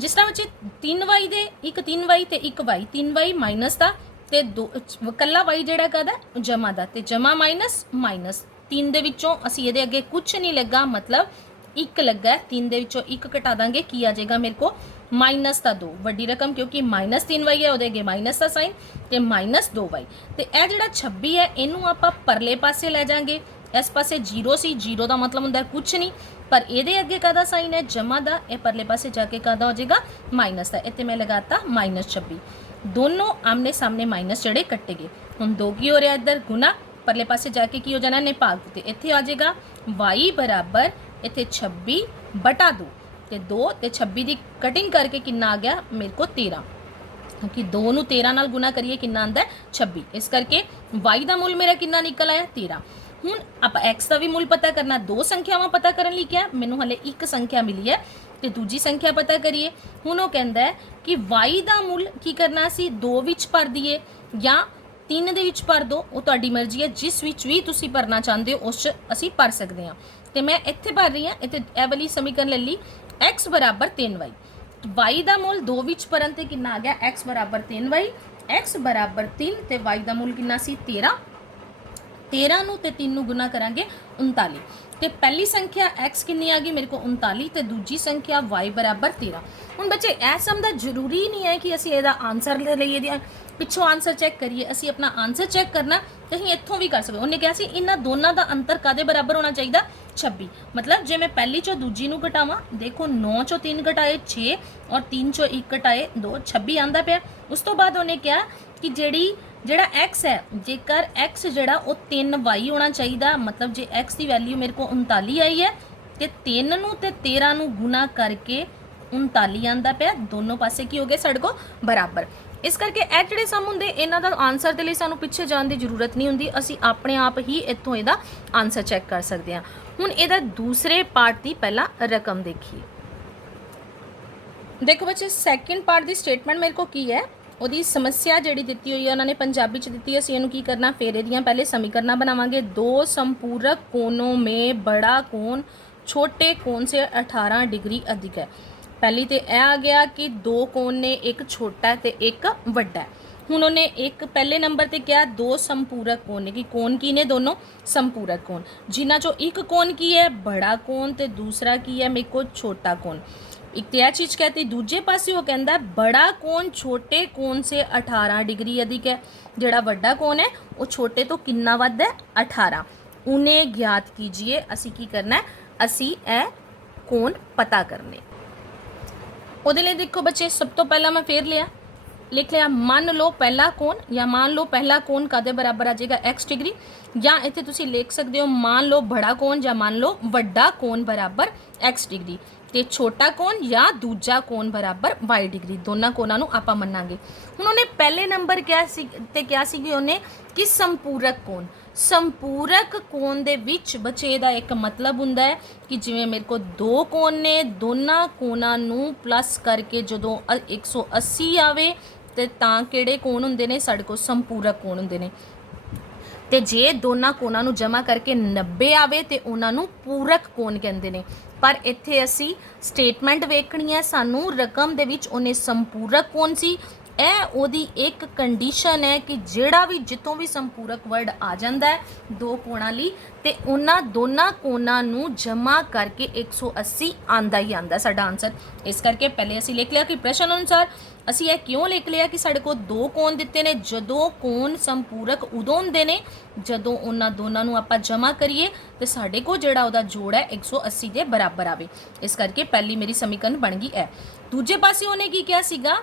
जिस तरह बच्चे 3y दे एक 3y ते एक y 3y माइनस का ते दो कल्ला y जिहड़ा कहदा जमा दा ते जमा माइनस माइनस 3 दे विचों असीं इहदे अगे कुछ नहीं लगा मतलब एक लगा 3 दे विचों एक घटा देंगे की आ जाएगा मेरे को माइनस का 2 वड्डी रकम क्योंकि माइनस 3y है उहदे अगे माइनस का साइन ते माइनस 2y ते यह जिहड़ा 26 है इनू आपां परले पासे लै जाएंगे इस पासे 0 सी 0 का मतलब हुंदा कुछ नहीं पर ये अगे कहदा साइन है जमा का यह परले पासे जाके कहदा हो जाएगा माइनस का इतने मैं लगाता -26 दोनों आमने सामने माइनस जड़े कट्टे गए हुण 2 की हो रहा इधर गुना परले पासे जाके की हो जाना ने भाग ते इत्थे आ जाएगा y बराबर इत्थे 26 बटा 2 ते 2 ते 26 की कटिंग करके कितना आ गया मेरे को 13 क्योंकि 2 नूं 13 नाल गुना करिए कितना आंदा है 26 इस करके y का मूल मेरा कितना निकल आया 13 हुण आपां x का भी मूल पता करना दो संख्यावां पता करन लई क्या मैनूं हले एक संख्या मिली है ते दूजी संख्या पता करिए हुण वो कहंदा है कि y का मूल की करना सी 2 विच भर दईए या 3 दे विच भर दो वो तुहाडी मर्जी है जिस विच भी तुसीं भरना चाहते हो उस असीं भर सकते हैं तो मैं इत्थे भर रही हाँ इत्थे ए वाली समीकरण ले ली x बराबर 3y y का मूल 2 विच भरन ते कितना आ गया x बराबर 3y x बराबर 3 ते y का मूल कितना सी 13 13 नूं ते 3 नूं गुना करांगे 39 ते पहली संख्या x कितनी आ गई मेरे को 39 ते दूजी संख्या y बराबर 13 हुण बच्चे ऐ समझदा जरूरी नहीं है कि असीं इहदा आंसर ले लईए पिछों आंसर चैक करिए असीं अपना आंसर चैक करना तो असीं इत्थों भी कर सकते उन्हें कहा सी इन्हां दोनों का अंतर कादे बराबर होना चाहिए 26 मतलब जे मैं पहली चो दूजी नूं घटावां देखो 9 चो 3 घटाए 6 और 3 चो 1 घटाए 2 26 आंदा पिया उस तो बाद उन्हें कहा कि जेड़ा x है जेकर x जेड़ा वो 3y होना चाहिए मतलब जे x की वैल्यू मेरे को 39 आई है तो 3 नूं ते 13 नूं गुना करके 39 आंदा पिया दोनों पासे की हो गए साडे को बराबर इस करके ए जिहड़े सम हुंदे इन्हां दा आंसर दे लई सानूं पिछे जाण दी जरूरत नहीं हुंदी असीं अपने आप ही इत्थों इहदा आंसर चैक कर सकते हैं हुण इहदा दूसरे पार्ट की पहला रकम देखिए देखो बच्चे सैकेंड पार्ट की स्टेटमेंट मेरे को की है ਉਹਦੀ समस्या ਜਿਹੜੀ ਦਿੱਤੀ ਹੋਈ ਹੈ ਉਹਨਾਂ ਨੇ ਪੰਜਾਬੀ ਚ ਦਿੱਤੀ ਹੈ ਅਸੀਂ ਇਹਨੂੰ ਕੀ ਕਰਨਾ ਫਿਰ ਇਹਦੀਆਂ ਪਹਿਲੇ ਸਮੀਕਰਨਾਂ बनावांगे दो संपूरक कोणों में बड़ा कोण छोटे कोण से 18 डिग्री अधिक है पहली तो यह आ गया कि दो कोण ने एक छोटा ते एक वड्डा है हुण उन्हें एक पहले नंबर ते क्या दो संपूरक कोण ने कि कोण की ने दोनों संपूरक कोण जिन्हां चों एक कोण की है बड़ा कोण ते दूसरा की है मेरे को छोटा कोण एक तो यह चीज़ कहती दूजे पासे वो कहता है बड़ा कोण छोटे कोण से 18 डिग्री अधिक है जोड़ा वड्डा कोण है वो छोटे तो कितना वध है 18 उन्हें ज्ञात कीजिए असी की करना है असी ए कोण पता करने ਉਹਦੇ ਲਈ देखो बच्चे सब तो पहला मैं फिर लिख लिया मान लो पहला कोण या मान लो पहला कोण कादे बराबर आ जाएगा x डिग्री या इत्थे तुसी लिख सकते हो मान लो बड़ा कोण या मान लो वड्डा कोण बराबर x डिग्री ते छोटा कोण या दूजा कोण बराबर y डिग्री दोनों कोणां नूं आपां मन्नांगे हुण उन्हें पहले नंबर क्या सी ते क्या सी उन्हें कि संपूरक कोण दे विच बच्चे दा एक मतलब हुंदा है कि जिवें मेरे को दो कोण ने दोनों कोणां नूं प्लस करके जदों 180 आवे ते तां किहड़े कोण हुंदे ने साडे कोल संपूरक कोण हुंदे ने ते जे दोनों कोणां नूं जमा करके 90 आवे ते उन्हां नूं पूरक कोण कहंदे ने पर इत्थे असी स्टेटमेंट वेखनी है सानू रकम दे विच उन्हें संपूरक कोण सी ए ओदी एक कंडीशन है कि जेड़ा भी जितों भी संपूरक वर्ड आ जाता है दो कोणां लई ते उन्हां दोनों कोणां नूं जमा करके 180 आंदा ही आंदा साडा आंसर इस करके पहले असी लिख लिया कि प्रश्न अनुसार असी यह क्यों लिख लिया कि साडे को दो कोण दिते ने जदों कोण संपूरक उदों हुंदे ने जदों उन्हां दोनां नूं आपां जमा करिए तो साडे को जेड़ा उहदा जोड़ है 180 के बराबर आवे इस करके पहली मेरी समीकरण बन गई है दूजे पासे उन्हें की क्या सीगा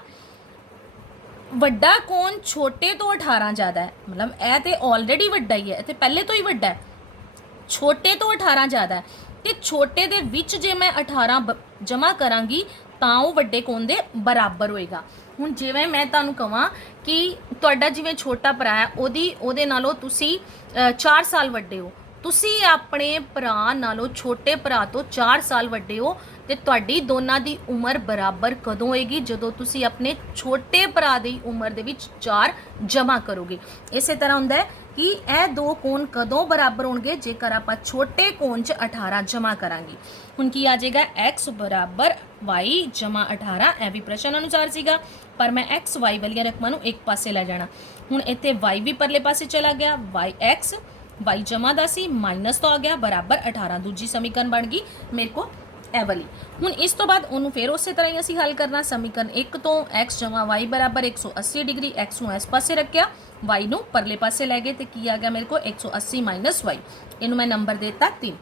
वड्डा कोण छोटे तो 18 ज़्यादा है मतलब ए तो ऑलरेडी वड्डा ही है तो पहले तो ही वड्डा है छोटे तो 18 ज़्यादा है तो छोटे दे विच जे मैं 18 जमा करांगी तां वो वड्डे कोण दे बराबर होएगा हुण जिवें मैं तुहानूं कहां कि तुहाडा जिवें छोटा भरा है ओहदे नालों तुसी 4 साल वड्डे हो ਤੁਸੀਂ ਆਪਣੇ ਭਰਾ ਨਾਲੋਂ ਛੋਟੇ ਭਰਾ ਤੋਂ 4 ਸਾਲ ਵੱਡੇ ਹੋ ਤੇ ਤੁਹਾਡੀ ਦੋਨਾਂ ਦੀ ਉਮਰ ਬਰਾਬਰ ਕਦੋਂ ਹੋਏਗੀ? ਜਦੋਂ ਤੁਸੀਂ ਆਪਣੇ ਛੋਟੇ ਭਰਾ ਦੀ ਉਮਰ ਦੇ ਵਿੱਚ 4 ਜਮ੍ਹਾਂ ਕਰੋਗੇ। ਇਸੇ ਤਰ੍ਹਾਂ ਹੁੰਦਾ ਹੈ ਕਿ ਇਹ ਦੋ ਕੋਣ ਕਦੋਂ ਬਰਾਬਰ ਹੋਣਗੇ? ਜੇਕਰ ਆਪਾਂ ਛੋਟੇ ਕੋਣ 'ਚ 18 ਜਮ੍ਹਾਂ ਕਰਾਂਗੇ। ਹੁਣ ਕੀ ਆ ਜਾਏਗਾ? x ਬਰਾਬਰ y ਜਮ੍ਹਾਂ 18। ਇਹ ਵੀ ਪ੍ਰਸ਼ਨ ਅਨੁਸਾਰ ਸੀਗਾ, ਪਰ ਮੈਂ x y ਵਾਲੀਆਂ ਰਕਮਾਂ ਨੂੰ ਇੱਕ ਪਾਸੇ ਲੈ ਜਾਣਾ। ਹੁਣ ਇੱਥੇ y ਵੀ ਪਰਲੇ ਪਾਸੇ ਚਲਾ ਗਿਆ, x y ਜਮ੍ਹਾਂ ਦਾ ਸੀ ਮਾਈਨਸ ਤੋਂ ਆ ਗਿਆ ਬਰਾਬਰ 18। ਦੂਜੀ ਸਮੀਕਰਨ ਬਣ ਗਈ ਮੇਰੇ ਕੋ ਇਹ ਵਾਲੀ। ਹੁਣ ਇਸ ਤੋਂ ਬਾਅਦ ਉਹਨੂੰ ਫਿਰ ਉਸੇ ਤਰ੍ਹਾਂ ਹੀ ਅਸੀਂ ਹੱਲ ਕਰਨਾ। ਸਮੀਕਰਨ 1 ਤੋਂ x ਜਮ੍ਹਾਂ y ਬਰਾਬਰ 180 ਡਿਗਰੀ। x ਨੂੰ ਇਸ ਪਾਸੇ ਰੱਖਿਆ, y ਨੂੰ ਪਰਲੇ ਪਾਸੇ ਲੈ ਗਏ ਤੇ ਕੀ ਆ ਗਿਆ ਮੇਰੇ ਕੋ? 180 ਮਾਈਨਸ y। ਇਹਨੂੰ ਮੈਂ ਨੰਬਰ ਦੇਤਾ 3।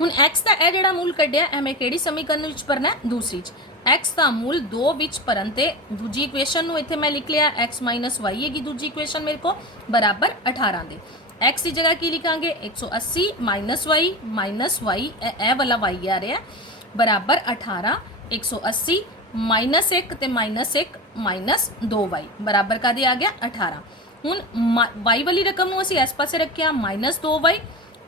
ਹੁਣ x ਦਾ ਇਹ ਜਿਹੜਾ ਮੂਲ ਕੱਢਿਆ ਇਹ ਮੈਂ ਕਿਹੜੀ ਸਮੀਕਰਨ ਵਿੱਚ ਭਰਨਾ ਹੈ? ਦੂਸਰੀ 'ਚ। x ਦਾ ਮੂਲ 2 ਵਿੱਚ ਭਰਨ ਤੇ ਦੂਜੀ ਇਕੁਏਸ਼ਨ ਨੂੰ ਇੱਥੇ ਮੈਂ ਲਿਖ ਲਿਆ x y ਹੈਗੀ ਦੂਜੀ ਇਕੁਏਸ਼ਨ ਮੇਰੇ ਕੋ ਬਰਾਬਰ 18 ਦੇ। x ਦੀ ਜਗ੍ਹਾ ਕੀ ਲਿਖਾਂਗੇ? 180 ਮਾਈਨਸ y ਇਹ ਵਾਲਾ y ਆ ਰਿਹਾ ਬਰਾਬਰ 18। 180 ਮਾਈਨਸ 1 ਤੇ ਮਾਈਨਸ 1 ਮਾਈਨਸ 2y ਬਰਾਬਰ ਕਾਦੇ ਆ ਗਿਆ? 18। ਹੁਣ y ਵਾਲੀ ਰਕਮ ਨੂੰ ਅਸੀਂ ਇਸ ਪਾਸੇ ਰੱਖਿਆ ਮਾਈਨਸ 2y।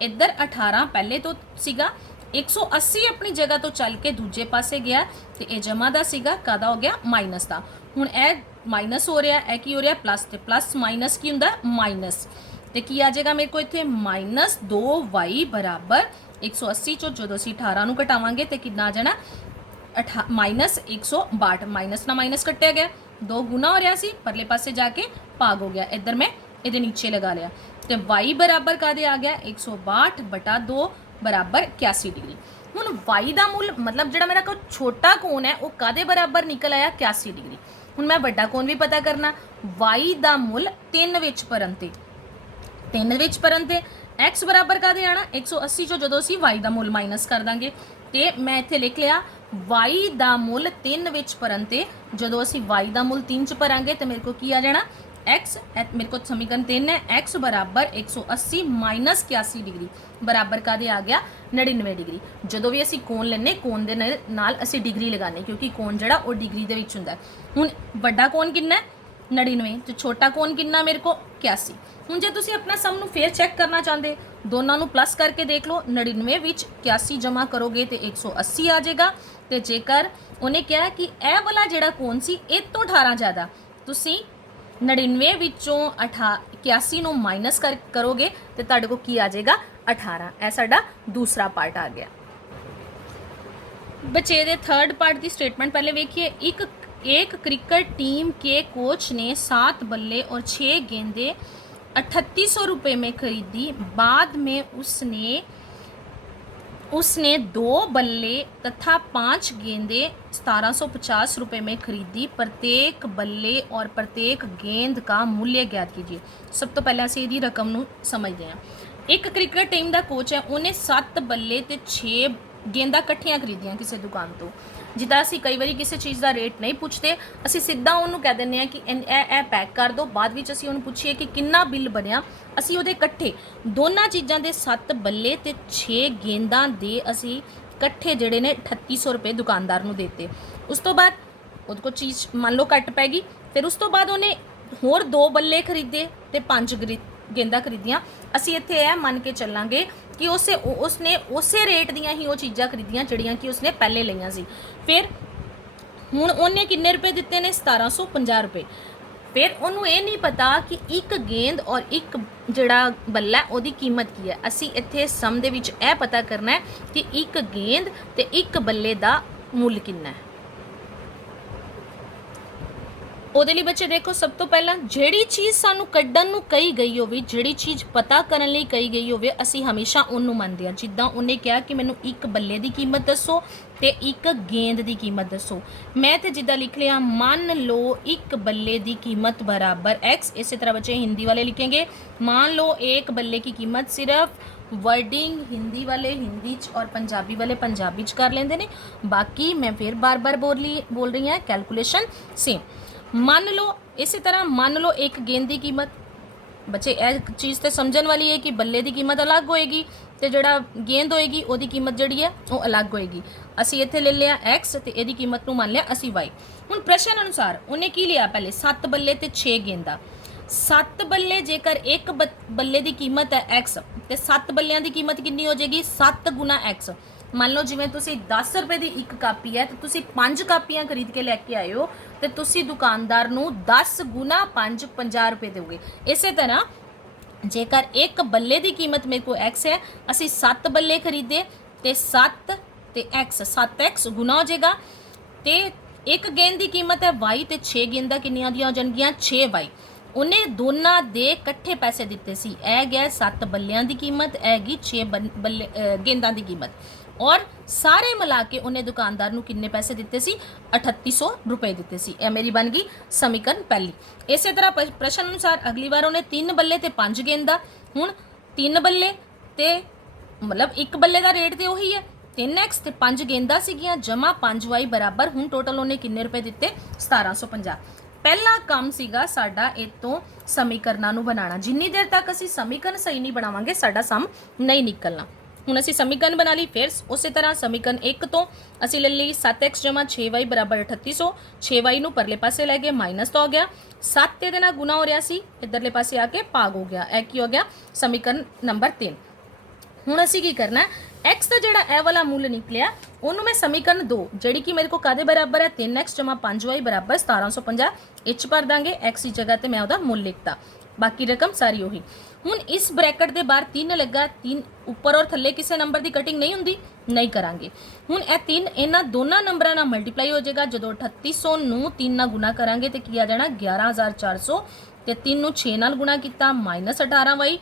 ਇੱਧਰ 18 ਪਹਿਲੇ ਤੋਂ ਸੀਗਾ, 180 ਆਪਣੀ ਜਗ੍ਹਾ ਤੋਂ ਚੱਲ ਕੇ ਦੂਜੇ ਪਾਸੇ ਗਿਆ ਤੇ ਇਹ ਜਮਾ ਦਾ ਸੀਗਾ, ਕਾਦਾ ਹੋ ਗਿਆ? ਮਾਈਨਸ ਦਾ। ਹੁਣ ਇਹ ਮਾਈਨਸ ਹੋ ਰਿਹਾ, ਇਹ ਕੀ ਹੋ ਰਿਹਾ? ਪਲੱਸ। ਤੇ ਪਲੱਸ ਮਾਈਨਸ ਕੀ ਹੁੰਦਾ? ਮਾਈਨਸ। ਤੇ ਕੀ ਆ ਜਾਏਗਾ ਮੇਰੇ ਕੋਲ ਇੱਥੇ? ਮਾਈਨਸ 2y ਬਰਾਬਰ 180 ਚੋਂ ਜਦੋਂ ਅਸੀਂ 18 ਨੂੰ ਘਟਾਵਾਂਗੇ ਤੇ ਕਿੰਨਾ ਆ ਜਾਣਾ? ਮਾਈਨਸ 162। ਮਾਈਨਸ ਨਾਲ ਮਾਈਨਸ ਕੱਟਿਆ ਗਿਆ, 2 ਗੁਣਾ ਹੋ ਰਿਹਾ ਸੀ, ਪਰਲੇ ਪਾਸੇ ਜਾ ਕੇ ਭਾਗ ਹੋ ਗਿਆ। ਇੱਧਰ ਮੈਂ ਇਹਦੇ ਨੀਚੇ ਲਗਾ ਲਿਆ ਤੇ y ਬਰਾਬਰ ਕਾਦੇ ਆ ਗਿਆ? 162 ਬਟਾ 2 ਬਰਾਬਰ 81 ਡਿਗਰੀ। ਹੁਣ y ਦਾ ਮੁੱਲ ਮਤਲਬ ਜਿਹੜਾ ਮੇਰਾ ਕੋ ਛੋਟਾ ਕੋਣ ਹੈ ਉਹ ਕਾਦੇ ਬਰਾਬਰ ਨਿਕਲ ਆਇਆ? 81 ਡਿਗਰੀ। ਹੁਣ ਮੈਂ ਵੱਡਾ ਕੋਣ ਵੀ ਪਤਾ ਕਰਨਾ। y ਦਾ ਮੁੱਲ 3 ਵਿੱਚ ਭਰਨ ਤੇ 3 ਵਿੱਚ ਭਰਨ ਤੇ x ਬਰਾਬਰ ਕਾਦੇ ਆਣਾ? 180 ਚੋਂ ਜਦੋਂ ਅਸੀਂ y ਦਾ ਮੁੱਲ ਮਾਈਨਸ ਕਰ ਦਾਂਗੇ ਤੇ ਮੈਂ ਇੱਥੇ ਲਿਖ ਲਿਆ y ਦਾ ਮੁੱਲ 3 ਵਿੱਚ ਭਰਨ ਤੇ ਜਦੋਂ ਅਸੀਂ y ਦਾ ਮੁੱਲ 3 ਚ ਭਰਾਂਗੇ ਤੇ ਮੇਰੇ ਕੋ ਕੀ ਆ ਜਾਣਾ? x ਮੇਰੇ ਕੋ ਸਮੀਕਰਨ 3 ਹੈ, x ਬਰਾਬਰ 180 ਮਾਈਨਸ 81 ਡਿਗਰੀ ਬਰਾਬਰ ਕਾਦੇ ਆ ਗਿਆ? 99 ਡਿਗਰੀ। ਜਦੋਂ ਵੀ ਅਸੀਂ ਕੋਣ ਲੈਣੇ ਕੋਣ ਦੇ ਨਾਲ ਅਸੀਂ ਡਿਗਰੀ ਲਗਾਣੇ ਕਿਉਂਕਿ ਕੋਣ ਜਿਹੜਾ ਉਹ ਡਿਗਰੀ ਦੇ ਵਿੱਚ ਹੁੰਦਾ। ਹੁਣ ਵੱਡਾ ਕੋਣ ਕਿੰਨਾ ਹੈ? 99 ਤੇ ਛੋਟਾ ਕੋਣ ਕਿੰਨਾ ਮੇਰੇ ਕੋ? 81। ਹੁਣ ਜੇ ਤੁਸੀਂ ਆਪਣਾ ਸਮ ਨੂੰ ਫੇਰ ਚੈੱਕ ਕਰਨਾ ਚਾਹੁੰਦੇ ਦੋਨਾਂ ਨੂੰ ਪਲੱਸ ਕਰਕੇ ਦੇਖ ਲਓ। 99 ਵਿੱਚ 81 ਜਮ੍ਹਾਂ ਕਰੋਗੇ ਤੇ 180 ਆ ਜਾਏਗਾ। ਤੇ ਜੇਕਰ ਉਹਨੇ ਕਿਹਾ ਕਿ ਇਹ ਵਾਲਾ ਜਿਹੜਾ ਕੋਣ ਸੀ ਇਹ ਤੋਂ 18 ਜ਼ਿਆਦਾ, ਤੁਸੀਂ 99 ਵਿੱਚੋਂ 81 ਨੂੰ ਮਾਈਨਸ ਕਰੋਗੇ ਤੇ ਤੁਹਾਡੇ ਕੋਲ ਕੀ ਆ ਜਾਏਗਾ? 18। ਇਹ ਸਾਡਾ ਦੂਸਰਾ ਪਾਰਟ ਆ ਗਿਆ। बच्चे दे थर्ड पार्ट की स्टेटमेंट पहले देखिए। एक क्रिकेट टीम के कोच ने 7 बल्ले और 6 गेंदें 3800 रुपये में खरीदी। बाद में उसने 2 बल्ले तथा 5 गेंदें 1750 रुपये में खरीदी। प्रत्येक बल्ले और प्रत्येक गेंद का मूल्य ज्ञात कीजिए। सब तो पहले असीं इहदी रकम नूं समझते हैं। एक क्रिकेट टीम का कोच है, उन्हें 7 बल्ले ते 6 गेंदा इकट्ठियां खरीदियां किसी दुकान तो। जिदा असी कई बार किसी चीज़ का रेट नहीं पूछते, असी सीधा उन्होंने कह दें कि ए पैक कर दो। बाद में असी उन्होंने पूछिए कि कितना बिल बनया, असी उहदे इकट्ठे दोनों चीज़ों के 7 बल्ले ते 6 गेंदा दे असी इकट्ठे जिहड़े ने 3800 रुपये दुकानदार नूं देते। उस तो बाद उहदे कोल चीज़ मान लो घट पैगी, फिर उस तो बाद उन्हें होर 2 बल्ले खरीदे ते 5 गेंदा खरीदियां। असी इत्थे यह मन के चलांगे कि उसने उसे रेट दियां ही वो चीज़ां खरीदियां जिहड़ियां कि उसने पहले लईआं सी। फिर हुण उन्हें किन्ने रुपए दिते ने? 1750 रुपये। फिर उन्होंने ये नहीं पता कि एक गेंद और एक जिहड़ा बल्ला है उहदी कीमत की है। असी इत्थे सम दे विच यह पता करना है कि एक गेंद ते एक बल्ले दा मुल किन्ना है। ਉਹਦੇ ਲਈ ਬੱਚੇ ਦੇਖੋ, ਸਭ ਤੋਂ ਪਹਿਲਾਂ ਜਿਹੜੀ ਚੀਜ਼ ਸਾਨੂੰ ਕੱਢਣ ਨੂੰ ਕਹੀ ਗਈ ਹੋਵੇ, ਜਿਹੜੀ ਚੀਜ਼ ਪਤਾ ਕਰਨ ਲਈ ਕਹੀ ਗਈ ਹੋਵੇ, ਅਸੀਂ ਹਮੇਸ਼ਾ ਉਹਨੂੰ ਮੰਨਦੇ ਹਾਂ। ਜਿੱਦਾਂ ਉਹਨੇ ਕਿਹਾ ਕਿ ਮੈਨੂੰ ਇੱਕ ਬੱਲੇ ਦੀ ਕੀਮਤ ਦੱਸੋ ਤੇ ਇੱਕ ਗੇਂਦ ਦੀ ਕੀਮਤ ਦੱਸੋ। ਮੈਂ ਤੇ ਜਿੱਦਾਂ ਲਿਖ ਲਿਆ, ਮੰਨ ਲਓ ਇੱਕ ਬੱਲੇ ਦੀ कीमत बराबर x। इसी तरह बच्चे हिंदी वाले लिखेंगे, मान लो एक बल्ले की कीमत। सिर्फ वर्डिंग हिंदी वाले हिंदी च और पंजाबी वाले पंजाबी च कर लेंदे ने। बाकी मैं फिर बार बार बोल रही हैं, कैलकुलेशन सेम। मान लो इसी तरह मान लो एक गेंद की कीमत। बच्चे यह चीज़ तो समझण वाली है कि बल्ले की कीमत अलग होएगी तो जड़ा गेंद होएगी उसकी कीमत जी है वो अलग होएगी। असी इत्थे ले लिया x तो यदी कीमत नूं मान लिया असी y। हुण प्रश्न अनुसार उन्हें की लिया, पहले 7 बल्ले ते 6 गेंदा। 7 बल्ले जेकर एक बल्ले की कीमत है x ਤੇ 7 ਬੱਲਿਆਂ ਦੀ ਕੀਮਤ ਕਿੰਨੀ ਹੋ ਜਾਏਗੀ 7 ਗੁਣਾ x। ਮੰਨ ਲਓ ਜਿਵੇਂ ਤੁਸੀਂ 10 ਰੁਪਏ ਦੀ ਇੱਕ ਕਾਪੀ ਹੈ ਤੇ ਤੁਸੀਂ 5 ਕਾਪੀਆਂ ਖਰੀਦ ਕੇ ਲੈ ਕੇ ਆਏ ਹੋ ਤੇ ਤੁਸੀਂ ਦੁਕਾਨਦਾਰ ਨੂੰ 10 ਗੁਣਾ 5 50 ਰੁਪਏ ਦਿਓਗੇ। ਇਸੇ ਤਰ੍ਹਾਂ ਜੇਕਰ ਇੱਕ ਬੱਲੇ ਦੀ ਕੀਮਤ ਮੇਰੇ ਕੋਲ x ਹੈ, ਅਸੀਂ 7 ਬੱਲੇ ਖਰੀਦੇ ਤੇ 7 ਤੇ x 7x ਗੁਣਾ ਹੋ ਜਾਏਗਾ ਤੇ ਇੱਕ ਗੇਂਦ ਦੀ ਕੀਮਤ ਹੈ y ਤੇ 6 ਗੇਂਦਾਂ ਕਿੰਨੀਆਂ ਦੀਆਂ ਹੋ ਜਾਣਗੀਆਂ 6y। ਉਹਨੇ ਦੋਨਾਂ ਦੇ ਇਕੱਠੇ ਪੈਸੇ ਦਿੱਤੇ ਸੀ, ਇਹ ਗਿਆ 7 ਬੱਲਿਆਂ ਦੀ ਕੀਮਤ, ਇਹ ਗਈ 6 ਬੱਲੇ ਗੇਂਦਾਂ ਦੀ ਕੀਮਤ, ਔਰ ਸਾਰੇ ਮਿਲਾ ਕੇ ਉਹਨੇ ਦੁਕਾਨਦਾਰ ਨੂੰ ਕਿੰਨੇ ਪੈਸੇ ਦਿੱਤੇ ਸੀ 3800 ਰੁਪਏ ਦਿੱਤੇ ਸੀ। ਇਹ ਮੇਰੀ ਬਣ ਗਈ ਸਮੀਕਰਨ ਪਹਿਲੀ। ਇਸੇ ਤਰ੍ਹਾਂ ਪ੍ਰਸ਼ਨ ਅਨੁਸਾਰ ਅਗਲੀ ਵਾਰ ਉਹਨੇ 3 ਬੱਲੇ ਤੇ 5 ਗੇਂਦਾਂ, ਹੁਣ 3 ਬੱਲੇ ਤੇ ਮਤਲਬ ਇੱਕ ਬੱਲੇ ਦਾ ਰੇਟ ਤੇ ਉਹੀ ਹੈ 3x ਤੇ 5 ਗੇਂਦਾਂ ਸੀਗੀਆਂ ਜਮਾ 5y ਬਰਾਬਰ, ਹੁਣ ਟੋਟਲ ਉਹਨੇ ਕਿੰਨੇ ਰੁਪਏ ਦਿੱਤੇ 1750। ਪਹਿਲਾ ਕੰਮ ਸੀਗਾ ਸਾਡਾ ਇਹ ਤੋਂ ਸਮੀਕਰਨਾਂ ਨੂੰ ਬਣਾਉਣਾ। ਜਿੰਨੀ ਦੇਰ ਤੱਕ ਅਸੀਂ ਸਮੀਕਰਨ ਸਹੀ ਨਹੀਂ ਬਣਾਵਾਂਗੇ ਸਾਡਾ ਸਮ ਨਹੀਂ ਨਿਕਲਣਾ। ਹੁਣ ਅਸੀਂ ਸਮੀਕਰਨ ਬਣਾ ਲਈ, ਫਿਰ ਉਸੇ ਤਰ੍ਹਾਂ ਸਮੀਕਰਨ 1 ਤੋਂ ਅਸੀਂ ਲੈ ਲਈ 7x 6y ਬਰਾਬਰ 3800, 6y ਨੂੰ ਪਰਲੇ ਪਾਸੇ ਲੈ ਗਏ ਮਾਈਨਸ ਤੋਂ ਹੋ ਗਿਆ, 7 ਇਹਦੇ ਨਾਲ ਗੁਣਾ ਹੋ ਰਿਹਾ ਸੀ, ਇਧਰਲੇ ਪਾਸੇ ਆ ਕੇ ਭਾਗ ਹੋ ਗਿਆ, ਇਹ ਕੀ ਹੋ ਗਿਆ ਸਮੀਕਰਨ ਨੰਬਰ 3। ਹੁਣ ਅਸੀਂ ਕੀ ਕਰਨਾ ਹੈ, x ਦਾ ਜਿਹੜਾ ਇਹ ਵਾਲਾ ਮੁੱਲ ਨਿਕਲਿਆ ਉਹਨੂੰ ਮੈਂ ਸਮੀਕਰਨ 2 ਜਿਹੜੀ ਕਿ ਮੇਰੇ ਕੋ ਕਾਦੇ ਬਰਾਬਰ ਹੈ 3x 5y ਬਰਾਬਰ 1750 ਇੱਚ ਭਰ ਦਾਂਗੇ। x ਦੀ ਜਗ੍ਹਾ ਤੇ ਮੈਂ ਉਹਦਾ ਮੁੱਲ ਲਿਖਤਾ, ਬਾਕੀ ਰਕਮ ਸਾਰੀ ਉਹੀ। ਹੁਣ ਇਸ ਬ੍ਰੈਕਟ ਦੇ ਬਾਹਰ 3 ਲੱਗਾ, 3 ਉੱਪਰ ਔਰ ਥੱਲੇ ਕਿਸੇ ਨੰਬਰ ਦੀ ਕਟਿੰਗ ਨਹੀਂ ਹੁੰਦੀ, ਨਹੀਂ ਕਰਾਂਗੇ। ਹੁਣ ਇਹ 3 ਇਹਨਾਂ ਦੋਨਾਂ ਨੰਬਰਾਂ ਨਾਲ ਮਲਟੀਪਲਾਈ ਹੋ ਜਾਏਗਾ। ਜਦੋਂ 3800 ਨੂੰ 3 ਨਾਲ ਗੁਣਾ ਕਰਾਂਗੇ ਤੇ ਕੀ ਆ ਜਾਣਾ 11400 ਤੇ 3 ਨੂੰ 6 ਨਾਲ ਗੁਣਾ ਕੀਤਾ -18y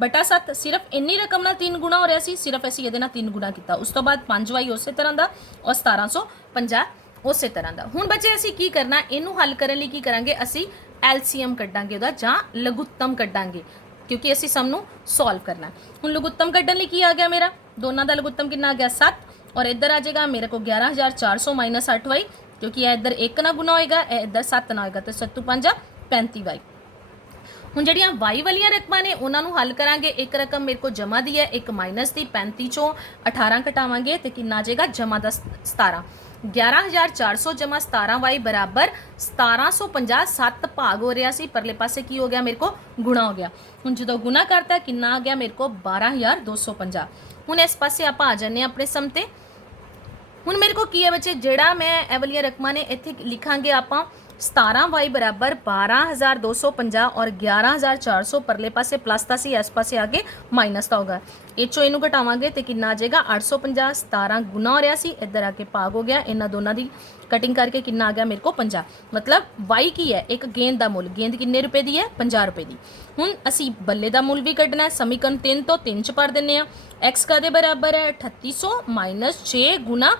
ਬਟਾ 7। ਸਿਰਫ ਇੰਨੀ ਰਕਮ ਨਾਲ 3 ਗੁਣਾ ਹੋ ਰਿਹਾ ਸੀ, ਸਿਰਫ ਅਸੀਂ ਇਹਦੇ ਨਾਲ 3 ਗੁਣਾ ਕੀਤਾ। ਉਸ ਤੋਂ ਬਾਅਦ 5y ਉਸੇ ਤਰ੍ਹਾਂ ਦਾ ਔਰ 1750 ਉਸੇ ਤਰ੍ਹਾਂ ਦਾ। ਹੁਣ ਬੱਚੇ ਅਸੀਂ ਕੀ ਕਰਨਾ, ਇਹਨੂੰ ਹੱਲ ਕਰਨ ਲਈ ਕੀ ਕਰਾਂਗੇ, ਅਸੀਂ ਐਲਸੀਐਮ ਕੱਢਾਂਗੇ ਉਹਦਾ ਜਾਂ ਲਘੁੱਤਮ ਕੱਢਾਂਗੇ, ਕਿਉਂਕਿ ਅਸੀਂ ਸਮ ਨੂੰ ਸੋਲਵ ਕਰਨਾ। ਹੁਣ ਲਘੁੱਤਮ ਕੱਢਣ ਲਈ ਕੀ ਆ ਗਿਆ, ਮੇਰਾ ਦੋਨਾਂ ਦਾ ਲਘੁੱਤਮ ਕਿੰਨਾ ਆ ਗਿਆ 7, ਔਰ ਇੱਧਰ ਆ ਜਾਏਗਾ ਮੇਰੇ ਕੋਲ 11400 -8y, ਕਿਉਂਕਿ ਇਹ ਇੱਧਰ 1 ਨਾਲ ਗੁਣਾ ਹੋਏਗਾ, ਇਹ ਇੱਧਰ 7 ਨਾਲ ਹੋਏਗਾ ਤੇ 7 5 35y। ਹੁਣ ਜਿਹੜੀਆਂ y ਵਾਲੀਆਂ ਰਕਮਾਂ ਨੇ ਉਹਨਾਂ ਨੂੰ ਹੱਲ ਕਰਾਂਗੇ। ਇੱਕ ਰਕਮ ਮੇਰੇ ਕੋਲ ਜਮਾ ਦੀ ਹੈ, ਇੱਕ ਮਾਈਨਸ ਦੀ, 35 ਚੋਂ 18 ਘਟਾਵਾਂਗੇ ਤੇ ਕਿੰਨਾ ਆ ਜਾਏਗਾ ਜਮਾ ਦਾ 17। 11400 ਜਮਾ 17y ਬਰਾਬਰ 1750, 7 ਭਾਗ ਹੋ ਰਿਹਾ ਸੀ, ਪਰਲੇ ਪਾਸੇ ਕੀ ਹੋ ਗਿਆ ਮੇਰੇ ਕੋ ਗੁਣਾ ਹੋ ਗਿਆ। ਹੁਣ ਜਦੋਂ ਗੁਣਾ ਕਰਤਾ ਕਿੰਨਾ ਆ ਗਿਆ ਮੇਰੇ ਕੋ 12250। ਹੁਣ ਇਸ ਪਾਸੇ ਆਪਾਂ ਆ ਜਾਂਦੇ ਆਪਣੇ ਸਮ ਤੇ। ਹੁਣ ਮੇਰੇ ਕੋ ਕੀ ਹੈ ਬੱਚੇ, ਜਿਹੜਾ ਮੈਂ ਇਹ ਵਾਲੀਆਂ ਰਕਮਾਂ ਨੇ ਇੱਥੇ ਲਿਖਾਂਗੇ ਆਪਾਂ 17y ਬਰਾਬਰ 12250 ਔਰ 11400 ਪਰਲੇ ਪਾਸੇ ਪਲੱਸ ਦਾ ਸੀ, ਇਸ ਪਾਸੇ ਆ ਕੇ ਮਾਈਨਸ ਦਾ ਹੋਗਾ। ਇਹ ਚੋਂ ਇਹਨੂੰ ਘਟਾਵਾਂਗੇ ਤੇ ਕਿੰਨਾ ਆ ਜਾਏਗਾ 850। 17 ਗੁਣਾ ਹੋ ਰਿਹਾ ਸੀ, ਇੱਧਰ ਆ ਕੇ ਭਾਗ ਹੋ ਗਿਆ, ਇਹਨਾਂ ਦੋਨਾਂ ਦੀ ਕਟਿੰਗ ਕਰਕੇ ਕਿੰਨਾ ਆ ਗਿਆ ਮੇਰੇ ਕੋ 50। ਮਤਲਬ y ਕੀ ਹੈ, ਇੱਕ ਗੇਂਦ ਦਾ ਮੁੱਲ, ਗੇਂਦ ਕਿੰਨੇ ਰੁਪਏ ਦੀ ਹੈ 50 ਰੁਪਏ ਦੀ। ਹੁਣ ਅਸੀਂ ਬੱਲੇ ਦਾ ਮੁੱਲ ਵੀ ਕੱਢਣਾ ਹੈ, ਸਮੀਕਰਨ 3 ਤੋਂ 3 ਚ ਭਰ ਦਿੰਨੇ ਆ। x ਕਾਦੇ ਬਰਾਬਰ ਹੈ 3800 -6 ਗੁਣਾ,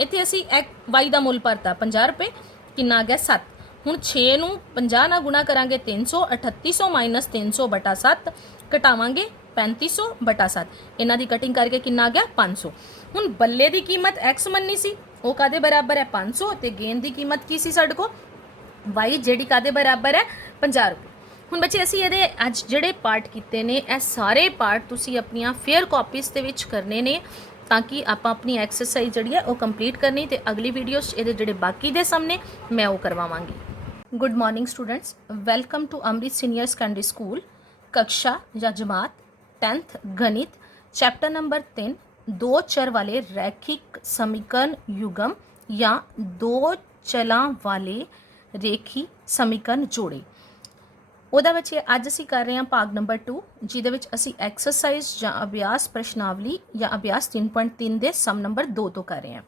ਇੱਥੇ ਅਸੀਂ y ਦਾ ਮੁੱਲ ਭਰਤਾ 50 ਰੁਪਏ, ਕਿੰਨਾ ਆ ਗਿਆ 7। ਹੁਣ 6 ਨੂੰ 50 ਨਾਲ ਗੁਣਾ ਕਰਾਂਗੇ 300, 3800 -300 ਬਟਾ 7 ਘਟਾਵਾਂਗੇ 3500 ਬਟਾ 7, ਇਹਨਾਂ ਦੀ ਕਟਿੰਗ ਕਰਕੇ ਕਿੰਨਾ ਆ ਗਿਆ 500। ਹੁਣ ਬੱਲੇ ਦੀ ਕੀਮਤ x ਮੰਨੀ ਸੀ, ਉਹ ਕਾਦੇ ਬਰਾਬਰ ਹੈ 500 ਤੇ ਗੇਂਦ ਦੀ ਕੀਮਤ ਕੀ ਸੀ ਸਾਡੇ ਕੋਲ y, ਜਿਹੜੀ ਕਾਦੇ ਬਰਾਬਰ ਹੈ 50 ਰੁਪਏ। ਹੁਣ ਬੱਚੇ ਅਸੀਂ ਇਹਦੇ ਅੱਜ ਜਿਹੜੇ ਪਾਰਟ ਕੀਤੇ ਨੇ ਇਹ ਸਾਰੇ ਪਾਰਟ ਤੁਸੀਂ ਆਪਣੀਆਂ ਫੇਅਰ ਕਾਪੀਜ਼ ਦੇ ਵਿੱਚ ਕਰਨੇ ਨੇ, ਤਾਂ ਕਿ ਆਪਾਂ ਆਪਣੀ ਐਕਸਰਸਾਈਜ਼ ਜਿਹੜੀ ਹੈ ਉਹ ਕੰਪਲੀਟ ਕਰਨੀ ਤੇ ਅਗਲੀ ਵੀਡੀਓ 'ਚ ਇਹਦੇ ਜਿਹੜੇ ਬਾਕੀ ਦੇ ਸਾਹਮਣੇ ਮੈਂ ਉਹ ਕਰਵਾਵਾਂਗੀ। Good morning students, welcome to Amrit senior secondary school. कक्षा या जमात 10th गणित, चैप्टर नंबर 3, दो चर वाले रैखिक समीकरण युग्म या दो चलां वाले रेखी समीकरण जोड़े। ਉਹਦਾ ਵਿੱਚ ਅੱਜ ਅਸੀਂ ਕਰ ਰਹੇ ਹਾਂ ਭਾਗ ਨੰਬਰ 2, ਜਿਹਦੇ ਵਿੱਚ ਅਸੀਂ ਐਕਸਰਸਾਈਜ਼ ਜਾਂ ਅਭਿਆਸ ਪ੍ਰਸ਼ਨਾਵਲੀ ਜਾਂ ਅਭਿਆਸ 3.3 ਦੇ ਸਮ ਨੰਬਰ 2 ਤੋਂ ਕਰ ਰਹੇ ਹਾਂ,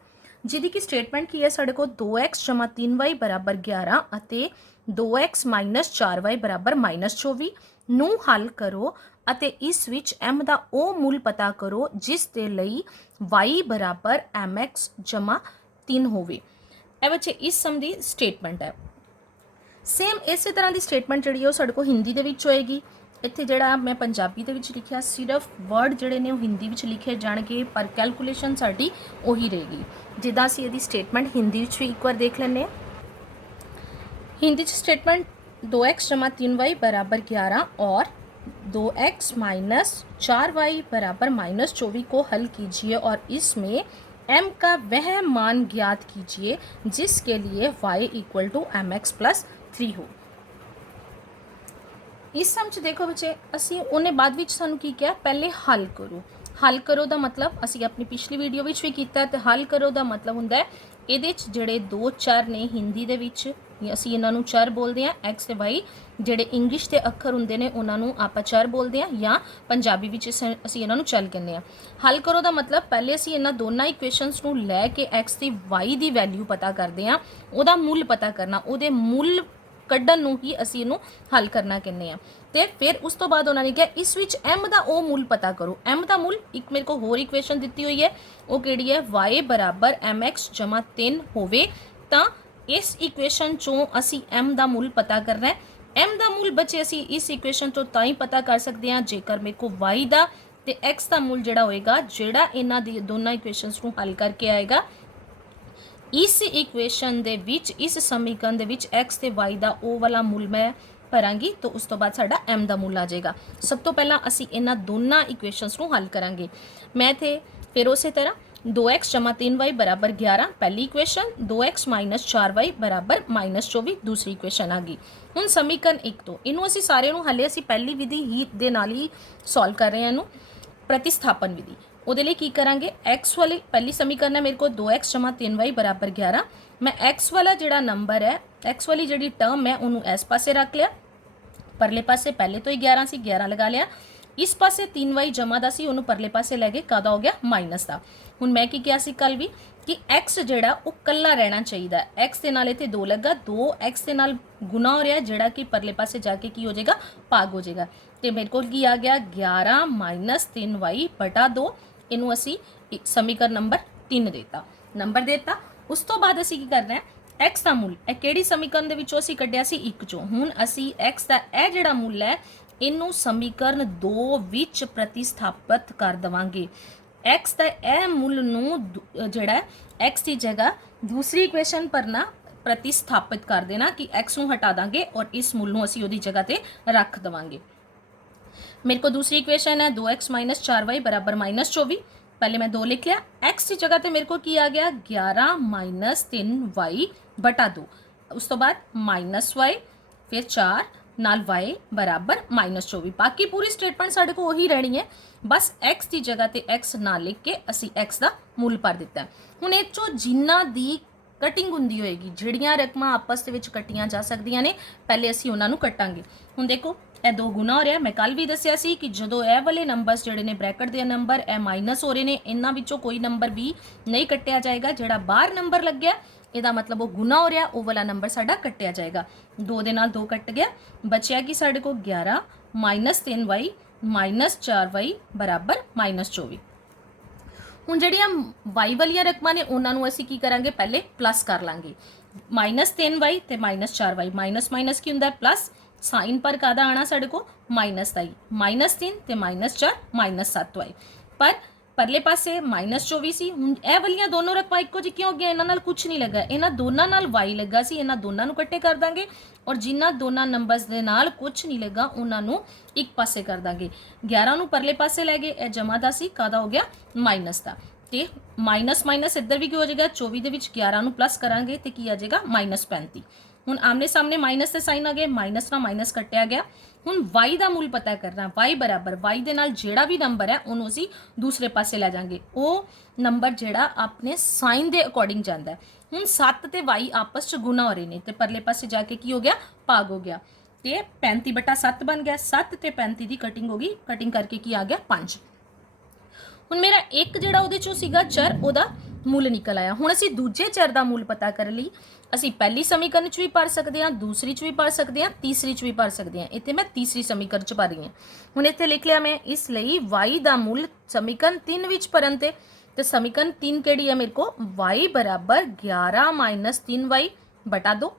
ਜਿਹਦੀ ਕਿ ਸਟੇਟਮੈਂਟ ਕੀ ਹੈ ਸਾਡੇ ਕੋਲ 2x 3y ਬਰਾਬਰ 11 ਅਤੇ 2x 4y ਬਰਾਬਰ -24 ਨੂੰ ਹੱਲ ਕਰੋ ਅਤੇ ਇਸ ਵਿੱਚ m ਦਾ ਉਹ ਮੁੱਲ ਪਤਾ ਕਰੋ ਜਿਸ ਦੇ ਲਈ y ਬਰਾਬਰ mx 3 ਹੋਵੇ। ਇਹ ਬੱਚੇ ਇਸ ਸਮ ਦੀ ਸਟੇਟਮੈਂਟ ਹੈ। ਸੇਮ ਇਸੇ ਤਰ੍ਹਾਂ ਦੀ ਸਟੇਟਮੈਂਟ ਜਿਹੜੀ ਉਹ ਸਾਡੇ ਕੋਲ ਹਿੰਦੀ ਦੇ ਵਿੱਚ ਹੋਏਗੀ। ਇੱਥੇ ਜਿਹੜਾ ਮੈਂ ਪੰਜਾਬੀ ਦੇ ਵਿੱਚ ਲਿਖਿਆ, ਸਿਰਫ ਵਰਡ ਜਿਹੜੇ ਨੇ ਉਹ ਹਿੰਦੀ ਵਿੱਚ ਲਿਖੇ ਜਾਣਗੇ, ਪਰ ਕੈਲਕੂਲੇਸ਼ਨ ਸਾਡੀ ਉਹੀ ਰਹੇਗੀ। ਜਿੱਦਾਂ ਅਸੀਂ ਇਹਦੀ ਸਟੇਟਮੈਂਟ ਹਿੰਦੀ ਵਿੱਚ ਵੀ ਇੱਕ ਵਾਰ ਦੇਖ ਲੈਂਦੇ ਹਾਂ। हिंदी स्टेटमेंट 2x 3y बराबर 11 और 2x - 4y बराबर -24 को हल कीजिए और इसमें m का वह मान ज्ञात कीजिए जिसके लिए y = mx + 3 हो। इस सम च देखो बच्चे ਅਸੀਂ ਉਹਨੇ ਬਾਅਦ ਵਿੱਚ ਸਾਨੂੰ ਕੀ ਕਿਹਾ ਪਹਿਲੇ ਹੱਲ ਕਰੋ। ਹੱਲ ਕਰੋ ਦਾ ਮਤਲਬ ਅਸੀਂ ਆਪਣੀ ਪਿਛਲੀ ਵੀਡੀਓ ਵਿੱਚ ਵੀ ਕੀਤਾ ਤੇ ਹੱਲ ਕਰੋ ਦਾ ਮਤਲਬ ਹੁੰਦਾ ਹੈ ਇਹਦੇ ਚ ਜਿਹੜੇ ਦੋ ਚਰ ਨੇ ਹਿੰਦੀ ਦੇ ਵਿੱਚ ਅਸੀਂ ਇਹਨਾਂ ਨੂੰ ਚਰ ਬੋਲਦੇ ਹਾਂ x ਤੇ y, ਜਿਹੜੇ ਇੰਗਲਿਸ਼ ਦੇ ਅੱਖਰ ਹੁੰਦੇ ਨੇ ਉਹਨਾਂ ਨੂੰ ਆਪਾਂ ਚਰ ਬੋਲਦੇ ਹਾਂ ਜਾਂ ਪੰਜਾਬੀ ਵਿੱਚ ਅਸੀਂ ਇਹਨਾਂ ਨੂੰ ਚਲ ਕਹਿੰਦੇ ਹਾਂ। ਹੱਲ ਕਰੋ ਦਾ ਮਤਲਬ ਪਹਿਲੇ ਅਸੀਂ ਇਹਨਾਂ ਦੋਨਾਂ ਇਕੁਏਸ਼ਨਸ ਨੂੰ ਲੈ ਕੇ x ਤੇ y ਦੀ ਵੈਲਿਊ ਪਤਾ ਕਰਦੇ ਹਾਂ, ਉਹਦਾ ਮੁੱਲ ਪਤਾ ਕਰਨਾ, ਉਹਦੇ ਮੁੱਲ ਕੱਢਣ ਨੂੰ ਹੀ ਅਸੀਂ ਇਹਨੂੰ ਹੱਲ ਕਰਨਾ ਕਹਿੰਦੇ ਆ। ਤੇ ਫਿਰ ਉਸ ਤੋਂ ਬਾਅਦ ਉਹਨਾਂ ਨੇ ਕਿਹਾ ਇਸ ਵਿੱਚ m ਦਾ ਉਹ ਮੁੱਲ ਪਤਾ ਕਰੋ। m ਦਾ ਮੁੱਲ ਇੱਕ ਮੇਰੇ ਕੋਲ ਹੋਰ ਇਕੁਏਸ਼ਨ ਦਿੱਤੀ ਹੋਈ ਹੈ, ਉਹ ਕਿਹੜੀ ਹੈ y ਬਰਾਬਰ mx 3 ਹੋਵੇ ਤਾਂ ਇਸ ਇਕੁਏਸ਼ਨ ਚੋਂ ਅਸੀਂ m ਦਾ ਮੁੱਲ ਪਤਾ ਕਰਨਾ ਹੈ। m ਦਾ ਮੁੱਲ ਬੱਚੇ ਅਸੀਂ ਇਸ ਇਕੁਏਸ਼ਨ ਤੋਂ ਤਾਂ ਹੀ ਪਤਾ ਕਰ ਸਕਦੇ ਹਾਂ ਜੇਕਰ ਮੇਰੇ ਕੋਲ y ਦਾ ਤੇ x ਦਾ ਮੁੱਲ ਜਿਹੜਾ ਹੋਏਗਾ, ਜਿਹੜਾ ਇਹਨਾਂ ਦੀ ਦੋਨਾਂ ਇਕੁਏਸ਼ਨਸ ਨੂੰ ਹੱਲ ਕਰਕੇ ਆਏਗਾ, ਇਸ ਇਕੁਏਸ਼ਨ ਦੇ ਵਿੱਚ ਇਸ ਸਮੀਕਰਨ ਦੇ ਵਿੱਚ x ਤੇ y ਦਾ ਉਹ ਵਾਲਾ ਮੁੱਲ ਮੈਂ ਭਰਾਂਗੀ ਤਾਂ ਉਸ ਤੋਂ ਬਾਅਦ ਸਾਡਾ m ਦਾ ਮੁੱਲ ਆ ਜਾਏਗਾ। ਸਭ ਤੋਂ ਪਹਿਲਾਂ ਅਸੀਂ ਇਹਨਾਂ ਦੋਨਾਂ ਇਕੁਏਸ਼ਨਸ ਨੂੰ ਹੱਲ ਕਰਾਂਗੇ। ਮੈਂ ਇੱਥੇ ਫਿਰ ਉਸੇ ਤਰ੍ਹਾਂ 2x 3y ਬਰਾਬਰ 11 ਪਹਿਲੀ ਇਕੁਏਸ਼ਨ, 2x 4y ਬਰਾਬਰ -24 ਦੂਸਰੀ ਇਕੁਏਸ਼ਨ ਆ ਗਈ। ਹੁਣ ਸਮੀਕਰਨ 1 ਤੋਂ ਇਹਨੂੰ ਅਸੀਂ ਸਾਰੇ ਨੂੰ ਹੱਲੇ ਅਸੀਂ ਪਹਿਲੀ ਵਿਧੀ ਹੀ ਦੇ ਨਾਲ ਹੀ ਸੋਲਵ ਕਰ ਰਹੇ ਹਾਂ, ਇਹਨੂੰ ਪ੍ਰਤਿਸਥਾਪਨ ਵਿਧੀ। ਉਹਦੇ ਲਈ ਕੀ ਕਰਾਂਗੇ, x ਵਾਲੀ ਪਹਿਲੀ ਸਮੀਕਰਨ ਹੈ ਮੇਰੇ ਕੋਲ 2x 3y ਬਰਾਬਰ 11। ਮੈਂ x ਵਾਲਾ ਜਿਹੜਾ ਨੰਬਰ ਹੈ, x ਵਾਲੀ ਜਿਹੜੀ ਟਰਮ ਹੈ ਉਹਨੂੰ ਇਸ ਪਾਸੇ ਰੱਖ ਲਿਆ, ਪਰਲੇ ਪਾਸੇ ਪਹਿਲੇ ਤੋਂ ਹੀ 11 ਸੀ 11 ਲਗਾ ਲਿਆ, ਇਸ ਪਾਸੇ 3y ਜਮਾ ਦਾ ਸੀ ਉਹਨੂੰ ਪਰਲੇ ਪਾਸੇ ਲੈ ਗਏ, ਕਾਦਾ ਹੋ ਗਿਆ ਮਾਈਨਸ ਦਾ। ਹੁਣ ਮੈਂ ਕੀ ਕਿਹਾ ਸੀ ਕੱਲ ਵੀ ਕਿ x ਜਿਹੜਾ ਉਹ ਕੱਲਾ ਰਹਿਣਾ ਚਾਹੀਦਾ, x ਦੇ ਨਾਲ ਇੱਥੇ 2 ਲੱਗਾ, 2x ਦੇ ਨਾਲ ਗੁਣਾ ਹੋ ਰਿਹਾ ਜਿਹੜਾ ਕਿ ਪਰਲੇ ਪਾਸੇ ਜਾ ਕੇ ਕੀ ਹੋ ਜਾਏਗਾ ਭਾਗ ਹੋ ਜਾਏਗਾ। ਤੇ ਮੇਰੇ ਕੋਲ ਕੀ ਆ ਗਿਆ 11 - 3y ਬਟਾ 2, ਇਹਨੂੰ ਅਸੀਂ ਸਮੀਕਰਨ ਨੰਬਰ 3 ਦੇਤਾ, ਨੰਬਰ ਦੇਤਾ। ਉਸ ਤੋਂ ਬਾਅਦ ਅਸੀਂ ਕੀ ਕਰਨਾ ਹੈ, x ਦਾ ਮੁੱਲ ਇਹ ਕਿਹੜੀ ਸਮੀਕਰਨ ਦੇ ਵਿੱਚੋਂ ਅਸੀਂ ਕੱਢਿਆ ਸੀ 1 ਚੋਂ, ਹੁਣ ਅਸੀਂ x ਦਾ ਇਹ ਜਿਹੜਾ ਮੁੱਲ ਹੈ ਇਹਨੂੰ ਸਮੀਕਰਨ 2 ਵਿੱਚ ਪ੍ਰਤਿਸਥਾਪਿਤ ਕਰ ਦਵਾਂਗੇ। x ਦਾ ਇਹ ਮੁੱਲ ਨੂੰ ਜਿਹੜਾ x ਦੀ ਜਗ੍ਹਾ ਦੂਸਰੀ ਇਕੁਏਸ਼ਨ ਪਰ ਨਾ ਪ੍ਰਤਿਸਥਾਪਿਤ ਕਰ ਦੇਣਾ ਕਿ x ਨੂੰ ਹਟਾ ਦਾਂਗੇ ਔਰ ਇਸ ਮੁੱਲ ਨੂੰ ਅਸੀਂ ਉਹਦੀ ਜਗ੍ਹਾ ਤੇ ਰੱਖ ਦਵਾਂਗੇ। मेरे को दूसरी इक्वेशन है 2x - 4y बराबर -24। पहले मैं 2 लिख लिया, x की जगह पे मेरे को क्या आ गया 11 - 3y बटा 2, उस तो बाद -y फिर 4 नाल y बराबर -24। बाकी पूरी स्टेटमेंट साढ़े को वही रहनी है, बस x की जगह ते x ना लिख के असी x का मुल भर दिता है। हुण इह चों जिन्हां दी कटिंग हुंदी होएगी, जिहड़ियां रकमां आपस दे विच कट्टियां जा सकदियां ने, पहले असी उन्हां नूं कट्टांगे। हुण देखो ਇਹ 2 ਗੁਣਾ ਹੋ ਰਿਹਾ, ਮੈਂ ਕੱਲ ਵੀ ਦੱਸਿਆ ਸੀ ਕਿ ਜਦੋਂ ਇਹ ਵਾਲੇ ਨੰਬਰਸ ਜਿਹੜੇ ਨੇ ਬ੍ਰੈਕਟ ਦੇ ਨੰਬਰ ਇਹ ਮਾਈਨਸ ਹੋ ਰਹੇ ਨੇ, ਇਹਨਾਂ ਵਿੱਚੋਂ ਕੋਈ ਨੰਬਰ ਵੀ ਨਹੀਂ ਕੱਟਿਆ ਜਾਏਗਾ, ਜਿਹੜਾ ਬਾਹਰ ਨੰਬਰ ਲੱਗਿਆ ਇਹਦਾ ਮਤਲਬ ਉਹ ਗੁਣਾ ਹੋ ਰਿਹਾ, ਉਹ ਵਾਲਾ ਨੰਬਰ ਸਾਡਾ ਕੱਟਿਆ ਜਾਏਗਾ। 2 ਦੇ ਨਾਲ 2 ਕੱਟ ਗਿਆ, ਬਚਿਆ ਕਿ ਸਾਡੇ ਕੋਲ 11 - 3y - 4y ਬਰਾबर -24। ਹੁਣ ਜਿਹੜੀਆਂ y ਵਾਲੀਆਂ ਰਕਮਾਂ ਨੇ ਉਹਨਾਂ ਨੂੰ ਅਸੀਂ ਕੀ ਕਰਾਂਗੇ, ਪਹਿਲੇ ਪਲੱਸ ਕਰ ਲਾਂਗੇ। -3y ਤੇ -4y, ਮਾਈਨਸ ਮਾਈਨਸ ਕੀ ਹੁੰਦਾ ਪਲੱਸ, साइन पर कादा आना साढ़े को माइनस का ही, -3 ते -4 -7y, पर परले पासे -24 सी। हुण ए वालियां दोनों रकमां इक्को जिहियां हो गईयां, इन्हां नाल कुछ नहीं लगा, इन्हां दोनां नाल y लगा सी, इन्हां दोनां नूं इकट्ठे कर दांगे और जिन्हां दोनां नंबर्स दे नाल कुछ नहीं लगा उन्हां नूं एक पासे कर दांगे। 11 नूं परले पासे लै गए, ए जमा दा सी, कादा हो गया माइनस दा, ते माइनस माइनस इधर भी की हो जाएगा, 24 दे विच 11 नूं प्लस करांगे ते की आ जाएगा -35। ਹੁਣ ਆਮਨੇ ਸਾਹਮਣੇ ਮਾਈਨਸ ਦੇ ਸਾਈਨ ਆ ਗਏ, ਮਾਈਨਸ ਨਾਲ ਮਾਈਨਸ ਕੱਟਿਆ ਗਿਆ। ਹੁਣ y ਦਾ ਮੁੱਲ ਪਤਾ ਕਰਨਾ, y ਬਰਾਬਰ y ਦੇ ਨਾਲ ਜਿਹੜਾ ਵੀ ਨੰਬਰ ਹੈ ਉਹਨੂੰ ਅਸੀਂ ਦੂਸਰੇ ਪਾਸੇ ਲੈ ਜਾਾਂਗੇ, ਉਹ ਨੰਬਰ ਜਿਹੜਾ ਆਪਣੇ ਸਾਈਨ ਦੇ ਅਕੋਰਡਿੰਗ ਜਾਂਦਾ ਹੈ। ਹੁਣ 7 ਤੇ y ਆਪਸ ਚ ਗੁਣਾ ਹੋ ਰਹੇ ਨੇ ਤੇ ਪਰਲੇ ਪਾਸੇ ਜਾ ਕੇ ਕੀ ਹੋ ਗਿਆ ਭਾਗ ਹੋ ਗਿਆ, ਤੇ 35/7 ਬਣ ਗਿਆ। 7 ਤੇ 35 ਦੀ ਕਟਿੰਗ ਹੋ ਗਈ, ਕਟਿੰਗ ਕਰਕੇ ਕੀ ਆ ਗਿਆ 5। ਹੁਣ ਮੇਰਾ ਇੱਕ ਜਿਹੜਾ ਉਹਦੇ ਚੋਂ ਸੀਗਾ ਚਰ, ਉਹਦਾ ਮੁੱਲ ਨਿਕਲ ਆਇਆ। ਹੁਣ ਅਸੀਂ ਦੂਜੇ ਚਰ ਦਾ ਮੁੱਲ ਪਤਾ ਕਰਨ ਲਈ ਅਸੀਂ ਪਹਿਲੀ ਸਮੀਕਰਨ ਚ ਵੀ ਪੜ ਸਕਦੇ ਹਾਂ, ਦੂਸਰੀ ਚ ਵੀ ਪੜ ਸਕਦੇ ਹਾਂ, ਤੀਸਰੀ ਚ ਵੀ ਪੜ ਸਕਦੇ ਹਾਂ। ਇੱਥੇ ਮੈਂ ਤੀਸਰੀ ਸਮੀਕਰਨ ਚ ਪਾ ਰਹੀ ਹਾਂ। ਹੁਣ ਇੱਥੇ ਲਿਖ ਲਿਆ ਮੈਂ, ਇਸ ਲਈ y ਦਾ ਮੁੱਲ ਸਮੀਕਰਨ 3 ਵਿੱਚ ਭਰਨ ਤੇ ਸਮੀਕਰਨ 3 ਕਿਹੜੀ ਹੈ ਮੇਰੇ ਕੋ, y ਬਰਾਬਰ 11 - 3y ਬਟਾ 2।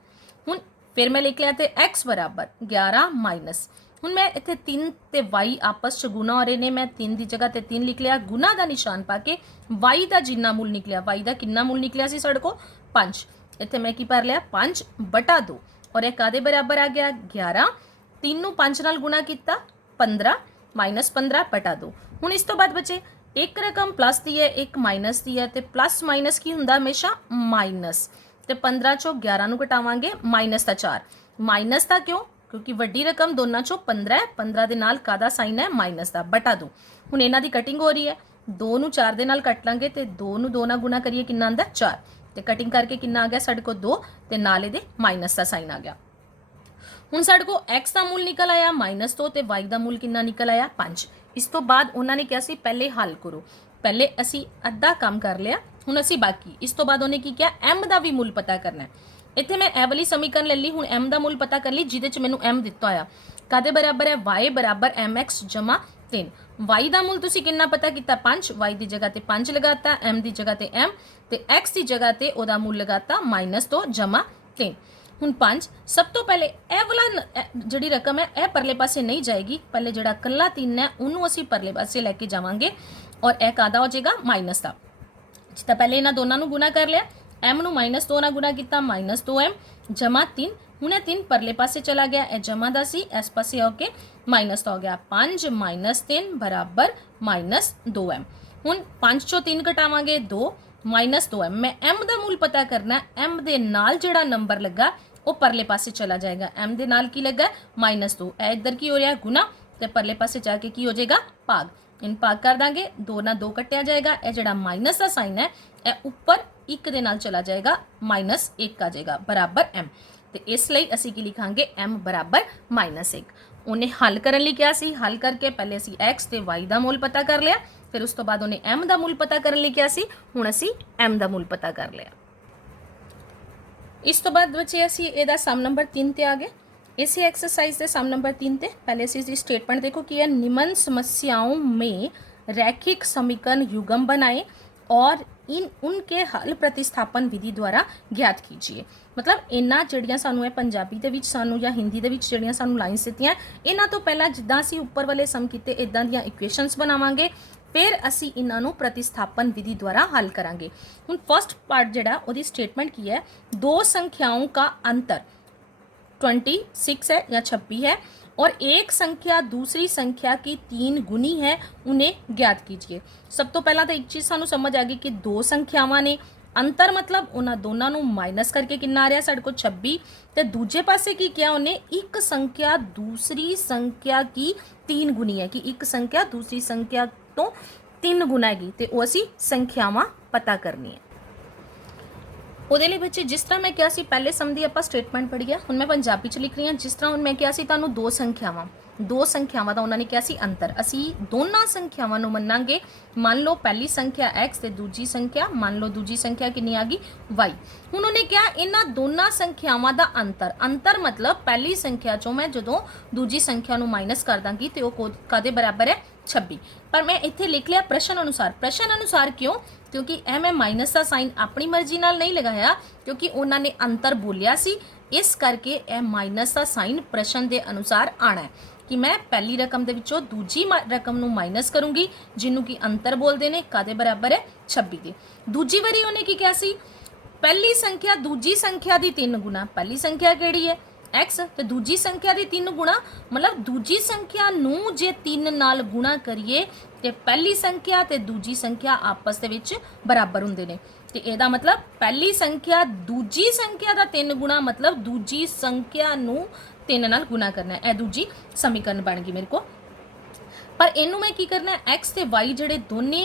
ਹੁਣ ਫਿਰ ਮੈਂ ਲਿਖ ਲਿਆ ਤੇ x ਬਰਾबर 11 ਮਾਈਨਸ, ਹੁਣ ਮੈਂ ਇੱਥੇ 3 ਤੇ y ਆਪਸ ਚ ਗੁਣਾ ਹੋ ਰਹੇ ਨੇ, ਮੈਂ 3 ਦੀ ਜਗ੍ਹਾ ਤੇ 3 ਲਿਖ ਲਿਆ, ਗੁਣਾ ਦਾ ਨਿਸ਼ਾਨ ਪਾ ਕੇ y ਦਾ ਜਿੰਨਾ ਮੁੱਲ ਨਿਕਲਿਆ, y ਦਾ ਕਿੰਨਾ ਮੁੱਲ ਨਿਕਲਿਆ ਸੀ ਸਾਡੇ ਕੋ 5, ਇੱਥੇ ਮੈਂ ਕੀ ਕਰ ਲਿਆ 5 ਬਟਾ 2, ਔਰ ਇਹ ਕਾਦੇ ਬਰਾਬਰ ਆ ਗਿਆ 11, 3 ਨੂੰ 5 ਨਾਲ ਗੁਣਾ ਕੀਤਾ 15 -15 ਬਟਾ 2। ਹੁਣ ਇਸ ਤੋਂ ਬਾਅਦ ਬੱਚੇ ਇੱਕ ਰਕਮ ਪਲੱਸ ਦੀ ਹੈ, ਇੱਕ ਮਾਈਨਸ ਦੀ ਹੈ, ਤੇ ਪਲੱਸ ਮਾਈਨਸ ਕੀ ਹੁੰਦਾ ਹਮੇਸ਼ਾ ਮਾਈਨਸ, ਤੇ 15 ਚੋਂ 11 ਨੂੰ ਘਟਾਵਾਂਗੇ, ਮਾਈਨਸ ਦਾ 4, ਮਾਈਨਸ ਦਾ ਕਿਉਂ क्योंकि वड्डी रकम दोनों चों 15 है, 15 दे नाल कादा साइन है माइनस का बटा 2। हुण इन्हां दी कटिंग हो रही है, 2 नूं 4 दे नाल कट लांगे ते 2 नूं 2 नाल गुणा करिए कितना आंदा 4 ते कटिंग करके कितना आ गया साडे कोल 2 ते नाल इहदे माइनस का साइन आ गया। हुण साडे कोल x का मूल निकल आया -2 ते y का मूल कितना निकल आया 5। इस तो बाद उन्होंने कहा सी पहले हल करो, पहले असी अद्धा काम कर लिया, हुण असी बाकी इस तो बाद उन्हें की किया m का भी मूल पता करना है। इत्थे मैं ए वाली समीकरण ले ली, हुण m का मूल पता कर ली जिहदे च मैनूं m दिता होया कादे बराबर है y बराबर mx जमा 3। y का मूल तुसीं कितना पता किया 5, y की जगह ते 5 लगाता, m की जगह ते m ते x की जगह ते ओदा मूल लगाता -2 जमा 3। हुण 5 सब तो पहले ए वाला जिहड़ी रकम है ए परले पासे नहीं जाएगी, पहले जिहड़ा कल्ला 3 है उन्होंने असीं परले पासे लैके जावांगे और ए कादा हो जाएगा माइनस का। जितना पहले इन्हां दोनों नूं गुणा कर लिया, m नूं -2 नाल गुणा किया -2m जमा 3। हुण 3 परले पासे चला गया, ए जमा दा सी इस पासे होके माइनस हो गया 5 -3 बराबर -2m। हुण 5 चों 3 घटावांगे 2 -2m। मैं m का मूल पता करना, m दे नाल जिहड़ा नंबर लगा वो परले पासे चला जाएगा, m दे नाल की लगा -2, ए इधर की हो रहा है गुना ते परले पासे जाके की हो जाएगा भाग। इन भाग कर देंगे 2 ना 2 कटिया जाएगा, ए जिहड़ा माइनस का साइन है ए ऊपर 1 दे नाल चला जाएगा -1 आ जाएगा बराबर m। तो इसलिए असी की लिखांगे m बराबर -1। उन्हें हल करने लई कहा सी, हल करके पहले असी x ते y का मूल पता कर लिया, फिर उस तो बाद उन्हें m का मूल पता करने लई कहा सी, हुण असी m का मूल पता कर लिया। इस तो बाद बच्चे असी इहदा सम नंबर 3 ते आ गए। इसी एक्सरसाइज के सम नंबर 3 ते पहले असी इसकी स्टेटमेंट देखो कि निम्न समस्याओं में रैखिक समीकरण युग्म बनाए और इन उनके हल प्रतिस्थापन विधि द्वारा ज्ञात कीजिए। मतलब इन्हां जिहड़ियां सानू पंजाबी दे विच सानू या हिंदी दे विच जिहड़ियां सानू लाइन्स दित्तियां, इन्हां तो पहला जिद्दां असीं उपर वाले सम कीते इदां दीयां इक्वेशनस बनावांगे, फिर असीं इन्हां नू प्रतिस्थापन विधि द्वारा हल करांगे। हुण फर्स्ट पार्ट जिहड़ा उहदी स्टेटमेंट की है, दो संख्याओं का अंतर 26 है या 26 है और एक संख्या दूसरी संख्या की 3 गुनी है, उन्हें ज्ञात कीजिए। सब तो पहला तो एक चीज़ सानू समझ आ गई कि दो संख्यावां ने, अंतर मतलब उन्हां दोनों नू माइनस करके कितना आ रहा साडे कोल 26, ते दूजे पासे की किया उन्हें एक संख्या दूसरी संख्या की 3 गुनी है कि एक संख्या दूसरी संख्या तो 3 गुना हैगी, ते वो असीं संख्यावां पता करनी है। ਉਹਦੇ ਲਈ ਬੱਚੇ जिस तरह मैं किया सी पहले सम दी आपां स्टेटमेंट पढ़ी है, हुण मैं पंजाबी च लिख रही हाँ। जिस तरह हुण मैं किया सी तुहानूं दो संख्यावां दा उन्होंने कहा सी अंतर, असी दोनों संख्यावां नूं मन्नांगे। मान लो पहली संख्या x ते दूजी संख्या, मान लो दूजी संख्या कितनी आ गई y। हुण उन्होंने कहा इन्हां दोनों संख्यावां दा अंतर मतलब पहली संख्या चों मैं जदों दूजी संख्या नूं माइनस कर दांगी ते ओह कादे बराबर है 26। पर मैं इत्थे लिख लिया प्रश्न अनुसार क्यों? क्योंकि ए मैं माइनस का साइन अपनी मर्जी नाल नहीं लगाया, क्योंकि उन्होंने अंतर बोलिया सी, इस करके ए माइनस का साइन प्रश्न के अनुसार आना है कि मैं पहली रकम दे विचों दूजी रकम नूं माइनस करूँगी, जिन्हों की अंतर बोलते हैं कादे बराबर है 26 के। दूजी वारी उन्हें की कहा सी, पहली संख्या दूजी संख्या की 3 गुना, पहली संख्या किहड़ी है x, तो दूजी संख्या की 3 गुणा मतलब दूजी संख्या नूं जे 3 नाल गुणा करिए तो पहली संख्या ते दूजी संख्या आपस दे विच बराबर हुंदे ने। ते इहदा मतलब पहली संख्या दूजी संख्या का 3 गुणा मतलब दूजी संख्या नूं 3 नाल गुणा करना है। यह दूजी समीकरण बन गई मेरे को। पर इनू मैं की करना है x ते y जिहड़े दोने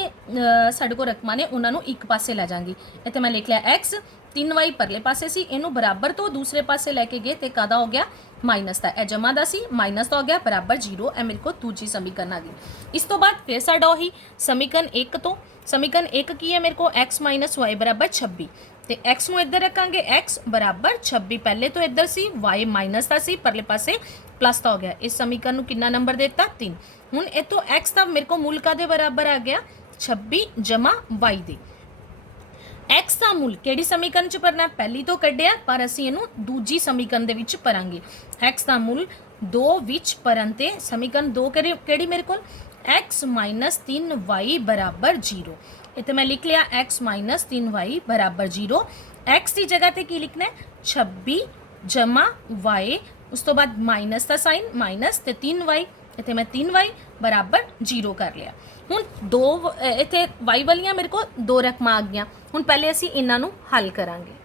साडे कोल रकमां ने उन्हां नूं एक पासे लै जांगी। इत्थे मैं लिख लिया x, 3y परले पासे सी, इनू बराबर तो दूसरे पासे लैके गए तो कादा हो गया माइनस का, यह जमा दा सी माइनस का हो गया बराबर 0। ए मेरे को दूजी समीकरण आ गई। इस तो बाद फिर साडा ओही समीकरण 1 तो समीकरण 1 की है मेरे को x माइनस वाई बराबर 26, तो x नूं इधर रखांगे x बराबर 26, पहले तो इधर सी y माइनस का सी परले पासे प्लस का हो गया। इस समीकरण नूं कितना नंबर देता 3। हुण इतों x का मेरे को मूल का दे बराबर आ गया 26 जमा y दे। x का मूल किहड़ी समीकरण च भरना, पहली तो कढ़िया पर असीं इहनूं दूजी समीकरण दे विच भरांगे। x का मूल 2 विच भरन ते समीकरण 2 किहड़ी मेरे कोल x माइनस 3y बराबर 0। इत्थे मैं लिख लिया x माइनस 3y बराबर 0। x की जगह ते की लिखना है 26 जमा y, उस तो बाद माइनस का साइन माइनस ते 3y, इत्थे मैं 3y बराबर 0 कर लिया। हुण दो इत्थे y वालियां मेरे को 2 रकमां आ गईयां। हुण पहले असीं इन्हां नूं हल करांगे।